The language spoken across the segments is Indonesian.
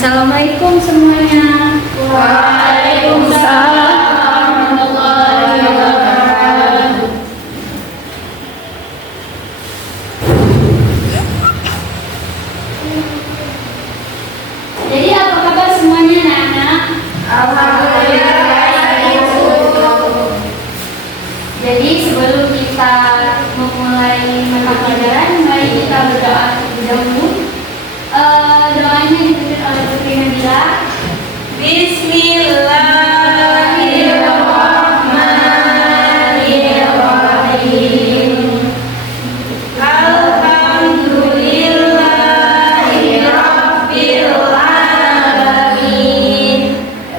Assalamualaikum semuanya. Waalaikumsalam warahmatullahi wabarakatuh. Jadi apa kabar semuanya anak-anak? Alhamdulillah baik, Bu. Jadi sebelum kita memulai mata pelajaran, mari kita berdoa terlebih dahulu. Doanya dipimpin oleh Putri Nabila. Bismillahirrahmanirrahim. Alhamdulillahirabbil alamin.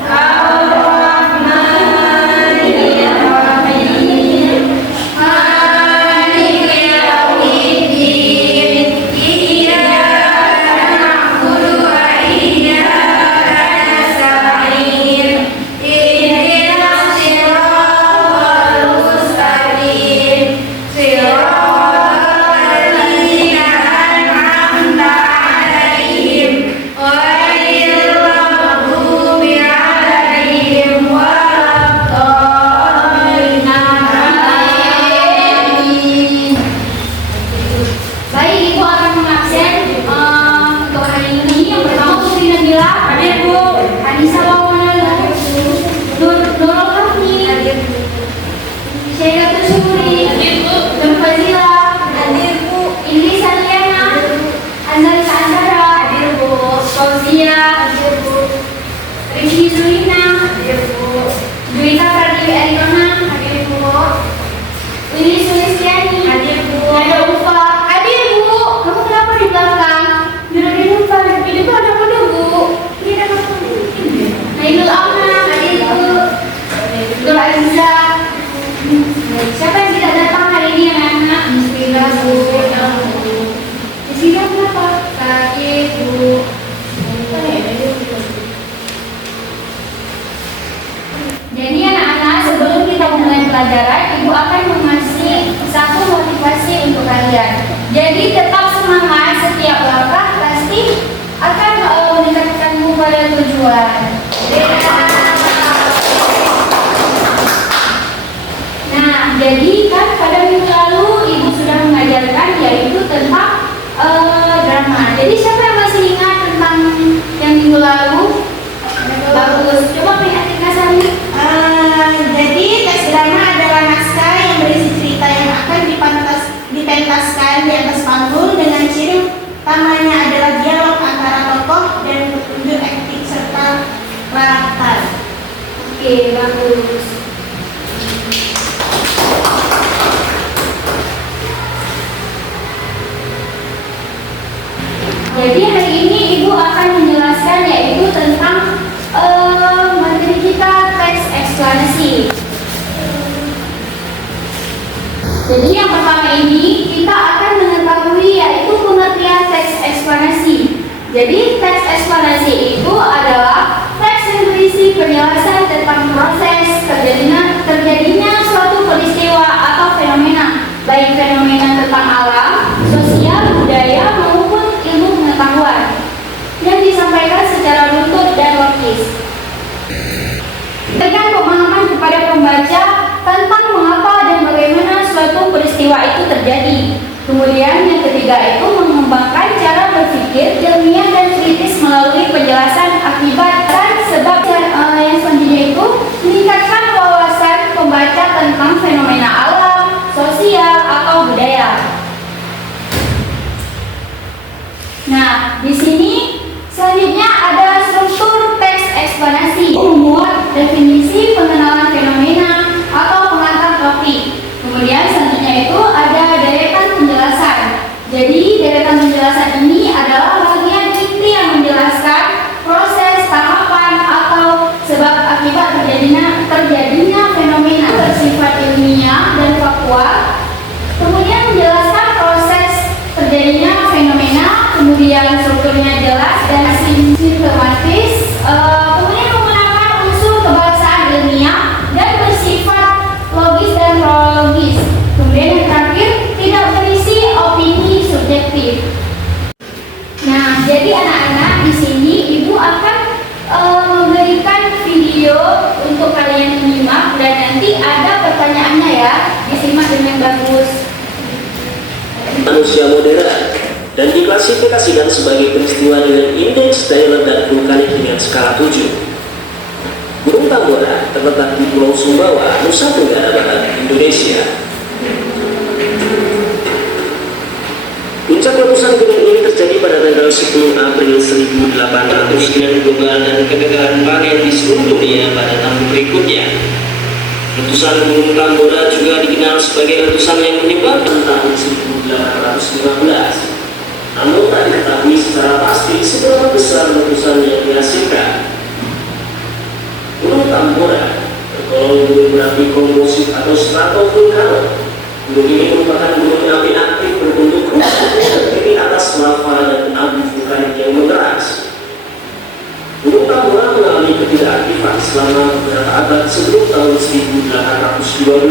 Arrahmanirrahim. Maliki yaumiddin. Iyyaka na'budu wa iyyaka nasta'in. Ihdinas siratal mustaqim. Siratal ladzina an'amta 'alaihim ghairil maghdubi 'alaihim waladdallin. Amin. Baik, Ibu akan mengabsen untuk hari ini. Yang pertama Putri Nabila. Hadir, Bu. Anissa Maulana. Nurul Hafni. Syailatul Syukuri. Dan Fazila. Indri Saliana. Anzalisa Andara. Fauzia. Rizky Zulina. Juwita Kardiwi Aritona. Willy Sulistiani. Nada Ufa. Hadir, Bu. Kamu kenapa di belakang? Duduk di depan. Di depan ada mana, Bu? Ini ada apa? Nailul Amna. Hadir, Bu. Nur Aziza. Siapa yang tidak datang hari ini, anak-anak? Bismillah, Bu. Di sini kenapa? Sakit, Bu. Jadi anak-anak, sebelum kita mulai pelajaran, Ibu akan mengasih satu motivasi untuk kalian. Jadi tetap semangat, setiap langkah pasti akan mendekatkanmu pada tujuan. Nah, jadi kan pada minggu lalu Ibu sudah mengajarkan yaitu tentang drama. Jadi siapa yang masih ingat tentang yang minggu lalu? Bagus. Coba perhatikan Sani. Jadi tes drama adalah naskah yang berisi cerita yang akan dipentaskan di atas panggung dengan ciri utamanya adalah dialog antara tokoh dan petunjuk akting serta latar. Oke, bagus. Jadi hari ini Ibu akan menjelaskan yaitu tentang materi kita teks eksplanasi. Jadi yang pertama ini kita akan mengetahui yaitu pengertian teks eksplanasi. Jadi teks eksplanasi itu adalah teks yang berisi penjelasan tentang proses terjadinya suatu peristiwa atau fenomena, baik fenomena tentang alam, sosial, budaya maupun ilmu pengetahuan yang disampaikan secara runtut dan logis. Berikan pemahaman kepada pembaca tentang mengapa dan bagaimana suatu peristiwa itu terjadi. Kemudian yang ketiga itu mengembangkan cara berpikir ilmiah dan kritis melalui penjelasan akibat dan sebab. Yang selanjutnya itu meningkatkan wawasan pembaca tentang fenomena alam, sosial atau budaya. Nah, di sini selanjutnya ada struktur teks eksplanasi, memuat definisi pengenalan fenomena atau pengantar topik. Kemudian selanjutnya itu ada deretan penjelasan. Jadi deretan penjelasan ini adalah bagian inti yang menjelaskan proses, tahapan atau sebab akibat terjadinya fenomena bersifat ilmiah dan faktual. Kemudian menjelaskan proses terjadinya fenomena, kemudian strukturnya jelas dan sistematis. Kemudian menggunakan unsur kebahasaan ilmiah dan bersifat logis dan kronologis. Kemudian yang terakhir tidak berisi opini subjektif. Nah, jadi anak-anak di sini Ibu akan Nanti ada pertanyaannya ya, disimak dengan bagus. Manusia modern dan diklasifikasikan sebagai peristiwa dengan indeks daya ledak vulkanik dengan skala 7. Gunung Tambora terletak di Pulau Sumbawa, Nusa Tenggara Barat, Indonesia. Puncak letusan gunung ini terjadi pada tanggal 10 April 1800 dengan global dan kegagalan panen di seluruh dunia pada tahun berikutnya. Letusan Gunung Tambora juga dikenal sebagai letusan yang menyebabkan tahun 1815. Namun tak diketahui secara pasti seberapa besar letusan yang dihasilkan. Gunung Tambora tergolong gunung berapi komposit atau stratovulkan. Gunung ini merupakan gunung api aktif berbentuk terdiri atas lava dan abu vulkanik yang mengeras. Gunung Tambora mengalami ketidakaktifan selama beberapa abad sebelum tahun 1812.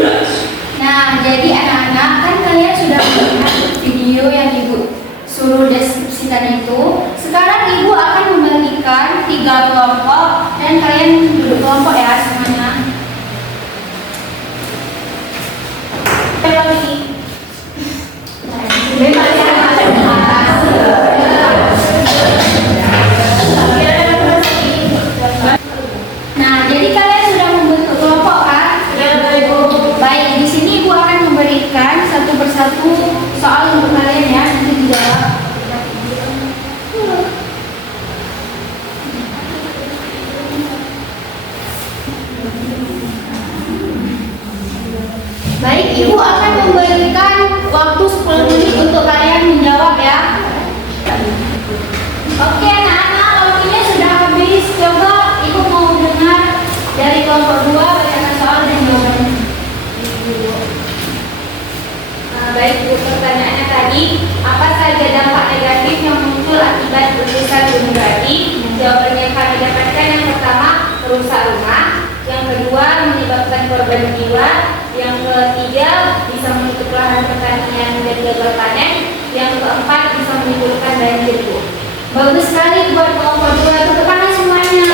Nah, jadi anak-anak, kan kalian sudah melihat video yang ibu suruh deskripsikan itu. Sekarang ibu akan membagikan 3 kelompok dan kalian duduk kelompok ya semuanya. Nah, jadi kalian sudah membentuk kelompok kan? Baik, di sini ibu akan memberikan satu persatu soal untuk kalian ya, nanti dijawab. Baik, ibu akan memberikan waktu 10 menit untuk kalian menjawab ya. Oke anak-anak, waktunya sudah habis. Coba ibu mau dengar dari kelompok 2 bacakan soal dan jawabannya. Baik Bu, pertanyaannya tadi, apa saja dampak negatif yang muncul akibat letusan gunung berapi? Jawabannya yang kami dapatkan yang pertama, merusak rumah. Yang kedua, menyebabkan korban jiwa. Yang ketiga, bisa menutup lahan pertanian dan gagal panen. Yang keempat, bisa menimbulkan banjir Bu. Bagus sekali buat kelompok 2, tepuk tangan semuanya.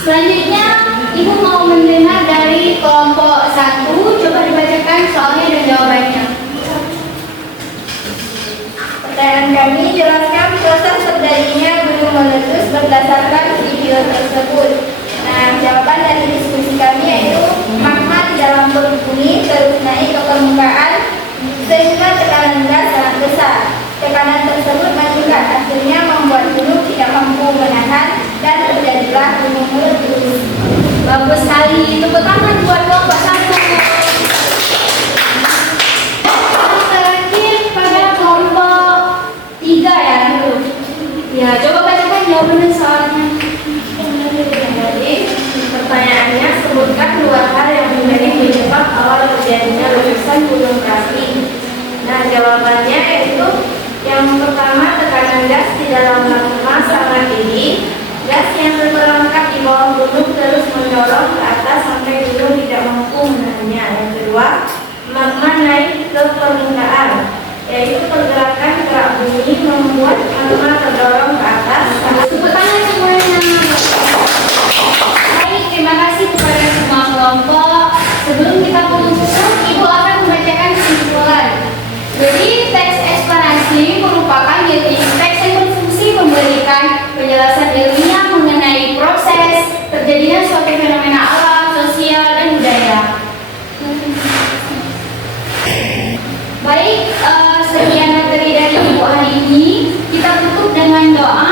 Selanjutnya, ibu mau mendengar dari kelompok 1. Coba dibacakan soalnya dan jawabannya. Pertanyaan kami, jelaskan proses terjadinya gunung meletus berdasarkan video tersebut. Nah, jawaban dari diskusi kami yaitu magma di dalam perut bumi terus naik ke permukaan sehingga tekanan gas sangat besar. Tekanan tersebut meningkat, akhirnya membuat gunung tidak mampu menahan dan terjadilah gunung meletus. Bagus sekali, tepuk tangan buat kelompok 1. Terakhir pada kelompok 3 ya dulu. Ya, coba bacakan jawaban soalnya. Jadi, pertanyaannya, sebutkan 2 hal yang menjadi penyebab awal terjadinya letusan gunung berapi. Nah, jawabannya yaitu yang pertama, tekanan gas di dalam magma sangat tinggi. Gas yang terperangkap di bawah gunung terus mendorong ke atas sampai gunung tidak mampu menahannya. Yang kedua, magma naik ke permukaan, yaitu pergerakan gerak bumi membuat magma terdorong ke atas. Tepuk tangan semuanya. Baik, terima kasih kepada semua kelompok. Sebelum kita menutup, ibu akan membacakan kesimpulan. Jadi, teks eksplanasi merupakan teks yang berfungsi memberikan penjelasan ilmiah mengenai proses terjadinya suatu fenomena alam, sosial, dan budaya. Baik, sekian materi dari ibu hari ini. Kita tutup dengan doa.